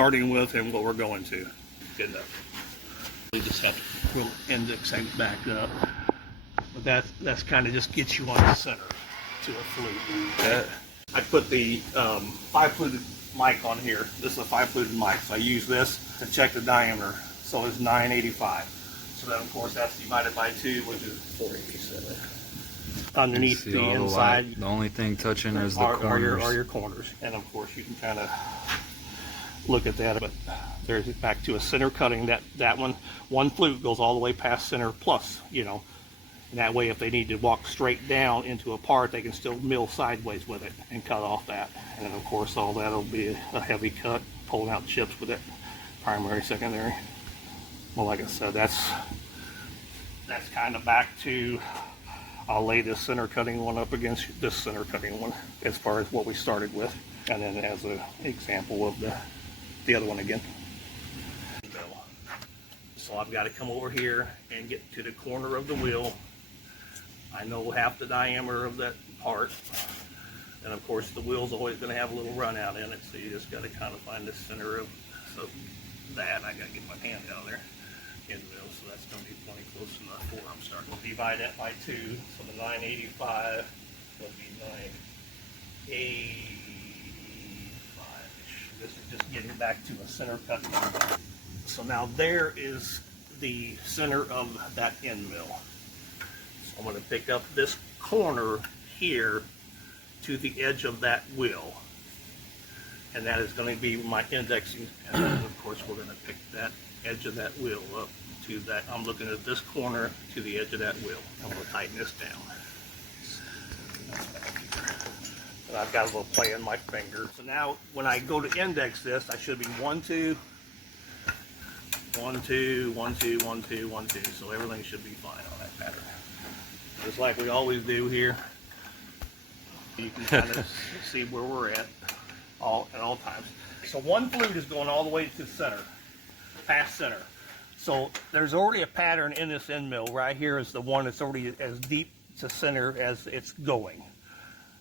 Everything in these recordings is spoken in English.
starting with and what we're going to. Good enough. We just have to little index it back up. But that's kind of just gets you on the center to a flute. I put the 5-fluted mic on here. This is a 5-fluted mic, so I use this to check the diameter. So it's 985. So then, of course, that's divided by 2, which is 487. Underneath the inside, the only thing touching is the corners. Are your corners, and of course you can kind of look at that. But there's back to a center cutting. That one flute goes all the way past center plus, you know. And that way, if they need to walk straight down into a part, they can still mill sideways with it and cut off that. And then, of course, all that will be a heavy cut, pulling out chips with it, primary, secondary. Well, like I said, that's kind of back to, I'll lay this center cutting one up against this center cutting one as far as what we started with. And then as an example of the other one again. So I've got to come over here and get to the corner of the wheel. I know half the diameter of that part, and of course the wheel's always going to have a little run out in it, so you just got to kind of find the center of that. I got to get my hand down there. Endmill, so that's going to be plenty close enough for I'm starting. We'll divide that by 2, so the 985 will be 985-ish. This is just getting back to a center cut. So now there is the center of that end mill. So I'm going to pick up this corner here to the edge of that wheel. And that is going to be my indexing. And then of course we're going to pick that edge of that wheel up to that. I'm looking at this corner to the edge of that wheel. I'm going to tighten this down. And I've got a little play in my finger. So now when I go to index this, I should be 1, 2, 1, 2, 1, 2, 1, 2, 1, 2. So everything should be fine on that pattern. Just like we always do here. You can kind of see where we're at at all times. So one flute is going all the way to center, past center. So there's already a pattern in this end mill. Right here is the one that's already as deep to center as it's going.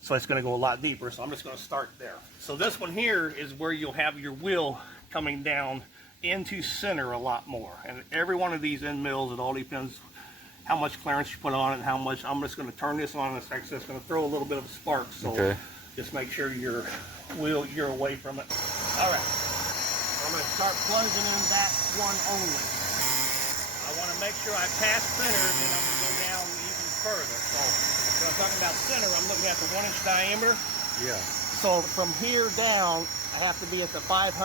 So it's going to go a lot deeper. So I'm just going to start there. So this one here is where you'll have your wheel coming down into center a lot more. And every one of these end mills, it all depends how much clearance you put on it and how much. I'm just going to turn this on. It's actually going to throw a little bit of a spark. So just make sure you're away from it. All right. So I'm going to start plunging in that one only. I want to make sure I pass center, and then I'm going to go down even further. So when I'm talking about center, I'm looking at the 1-inch diameter. Yeah. So from here down, I have to be at the 500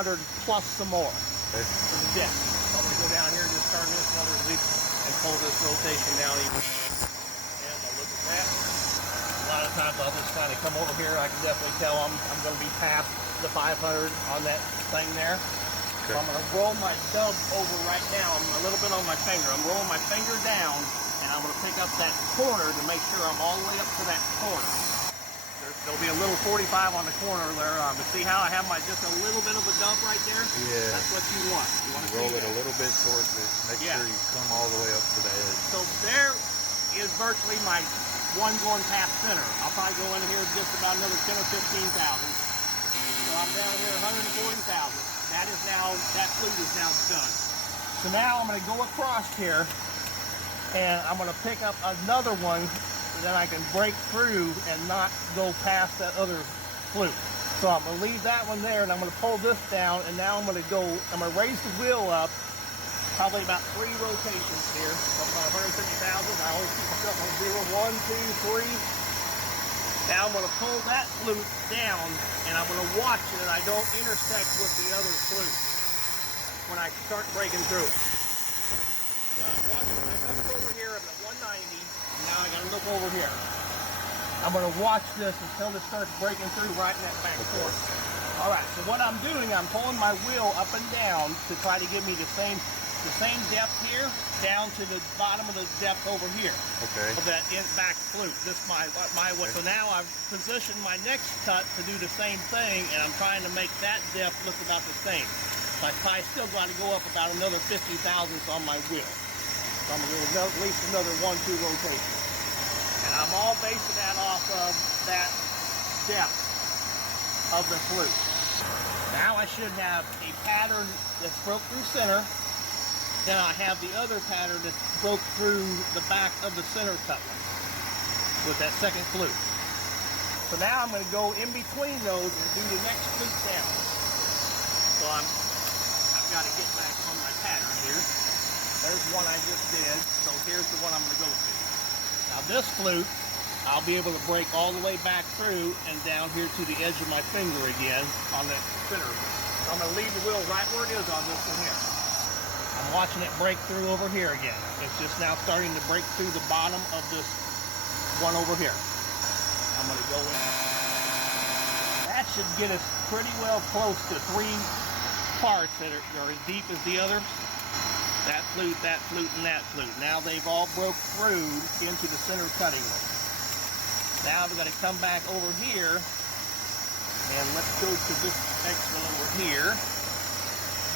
plus some more. For the depth. So I'm going to go down here and just turn this another loop and pull this rotation down even. And I'll look at that. A lot of times I'll just kind of come over here. I can definitely tell I'm going to be past the 500 on that thing there. So I'm going to roll my dub over right now. I'm a little bit on my finger. I'm rolling my finger down, and I'm going to pick up that corner to make sure I'm all the way up to that corner. There'll be a little 45 on the corner there, but see how I have just a little bit of a dump right there? Yeah. That's what you want. You want to roll it a little bit towards it. Make sure you come all the way up to the edge. So there is virtually my one going past center. I'll probably go in here just about another 10 or 15 thousandths. So I'm down here 140 thousandths. That flute is now done. So now I'm going to go across here, and I'm going to pick up another one. Then I can break through and not go past that other flute. So I'm going to leave that one there, and I'm going to pull this down, and now I'm going to raise the wheel up probably about 3 rotations here. So about 150,000. I always keep myself on 0, 1, 2, 3. Now I'm going to pull that flute down, and I'm going to watch that I don't intersect with the other flute when I start breaking through it. Now I'm watching, I come over here at 190. Now I gotta look over here. I'm gonna watch this until this starts breaking through right in that back corner. All right, so what I'm doing, I'm pulling my wheel up and down to try to give me the same depth here down to the bottom of the depth over here. Okay. Of that back flute. This my way. So now I've positioned my next cut to do the same thing, and I'm trying to make that depth look about the same. So I still got to go up about another 50 thousandths on my wheel. So I'm going to do at least another 1-2 rotations. And I'm all basing that off of that depth of the flute. Now I should have a pattern that's broke through center. Then I have the other pattern that broke through the back of the center cutlass with that second flute. So now I'm going to go in between those and do the next flute down. So I've got to get back on my pattern here. There's one I just did. So here's the one I'm going to go to. Now this flute, I'll be able to break all the way back through and down here to the edge of my finger again on the center. So I'm going to leave the wheel right where it is on this one here. I'm watching it break through over here again. It's just now starting to break through the bottom of this one over here. I'm going to go in. That should get us pretty well close to 3 parts that are as deep as the others. That flute, and that flute. Now they've all broke through into the center cutting one. Now we're going to come back over here, and let's go to this next one over here.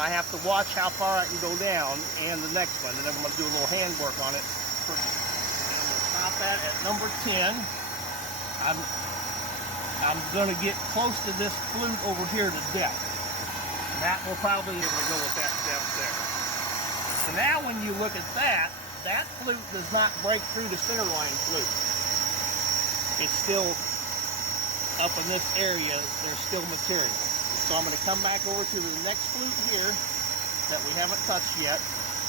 I have to watch how far I can go down, and the next one, and then I'm going to do a little handwork on it. And I'm going to stop that at number 10. I'm going to get close to this flute over here to depth. And that will probably be able to go with that depth there. So now when you look at that, that flute does not break through the center line flute. It's still up in this area, there's still material. So I'm going to come back over to the next flute here that we haven't touched yet,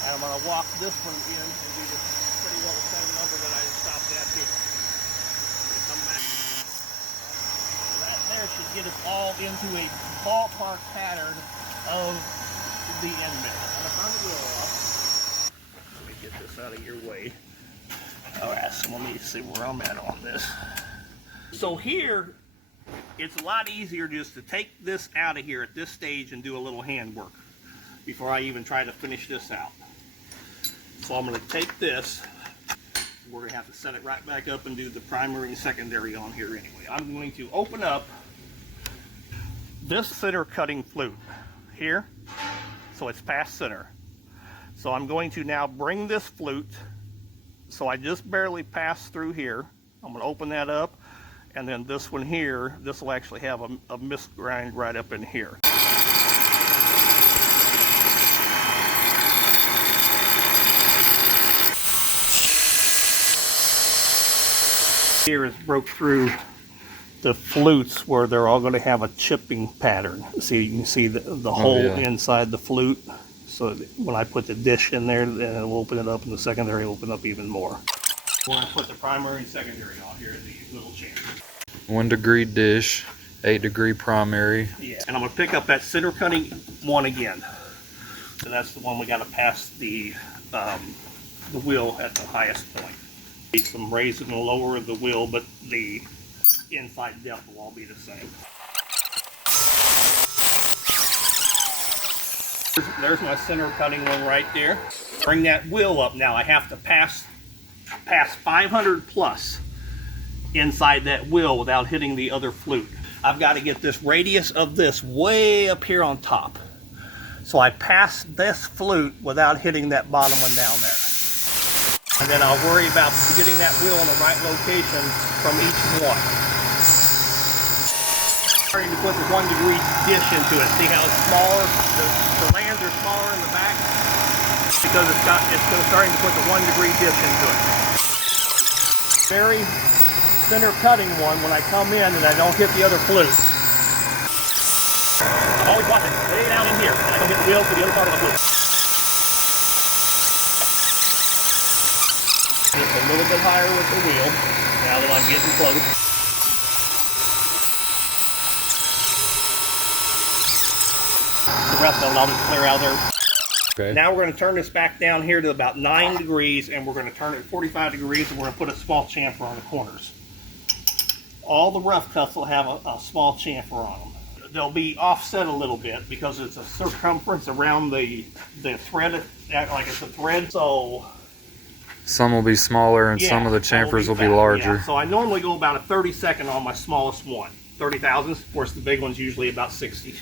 and I'm going to walk this one in and do this pretty well the same number that I stopped at here. I'm going to come back. So that there should get us all into a ballpark pattern of the end mill. I'm going to turn the wheel off. Let me get this out of your way. Alright, so let me see where I'm at on this. So here, it's a lot easier just to take this out of here at this stage and do a little handwork before I even try to finish this out. So I'm going to take this. We're going to have to set it right back up and do the primary and secondary on here anyway. I'm going to open up this center cutting flute here, so it's past center. So I'm going to now bring this flute, so I just barely passed through here. I'm going to open that up, and then this one here, this will actually have a misgrind right up in here. Here is broke through the flutes where they're all going to have a chipping pattern. See, you can see the hole inside the flute. So when I put the dish in there, then it'll open it up, and the secondary will open up even more. We're going to put the primary and secondary on here in the little chamber. 1 degree dish, 8 degree primary. Yeah, and I'm going to pick up that center cutting one again. So that's the one we got to pass the wheel at the highest point. Some raising and lower of the wheel, but the inside depth will all be the same. There's my center cutting one right there. Bring that wheel up now. I have to pass 500 plus inside that wheel without hitting the other flute. I've got to get this radius of this way up here on top. So I pass this flute without hitting that bottom one down there. And then I'll worry about getting that wheel in the right location from each one. Starting to put the 1 degree dish into it. See how it's smaller? The lands are smaller in the back because it's starting to put the 1 degree dish into it. Very center cutting one when I come in and I don't hit the other flute. I'm always watching way down in here and I don't hit the wheel to the other part of the flute. Just a little bit higher with the wheel now that I'm getting close. The rest of it I'll just clear out there. Okay. Now we're going to turn this back down here to about 9 degrees, and we're going to turn it 45 degrees, and we're going to put a small chamfer on the corners. All the rough cuts will have a small chamfer on them. They'll be offset a little bit because it's a circumference around the thread, like it's a thread. So some will be smaller and some of the chamfers will be larger. Yeah. So I normally go about a 32nd on my smallest one. 30 thousandths. Of course, the big one's usually about 60.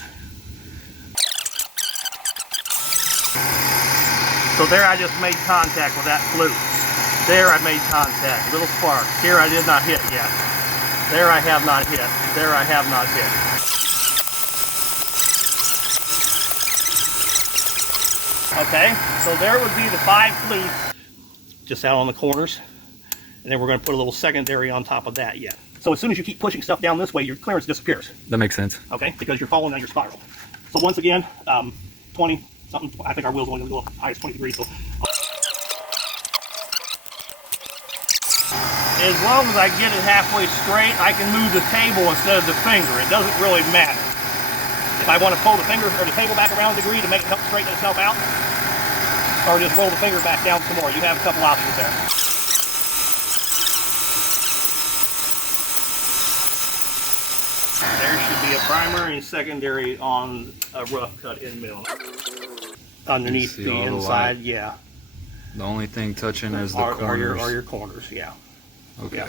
So there I just made contact with that flute. There I made contact. Little spark. Here I did not hit yet. There I have not hit. There I have not hit. Okay, so there would be the 5 flutes just out on the corners. And then we're going to put a little secondary on top of that yet. So as soon as you keep pushing stuff down this way, your clearance disappears. That makes sense. Okay, because you're following down your spiral. So once again, 20 something. I think our wheel's only going to go as high as 23. So as long as I get it halfway straight, I can move the table instead of the finger. It doesn't really matter. If I want to pull the finger or the table back around a degree to make it help straighten itself out, or just roll the finger back down some more, you have a couple options there. There should be a primary and secondary on a rough cut end mill. Underneath see the all the inside, light. yeah. The only thing touching is the Are corners. your corners, yeah. Okay. Yeah.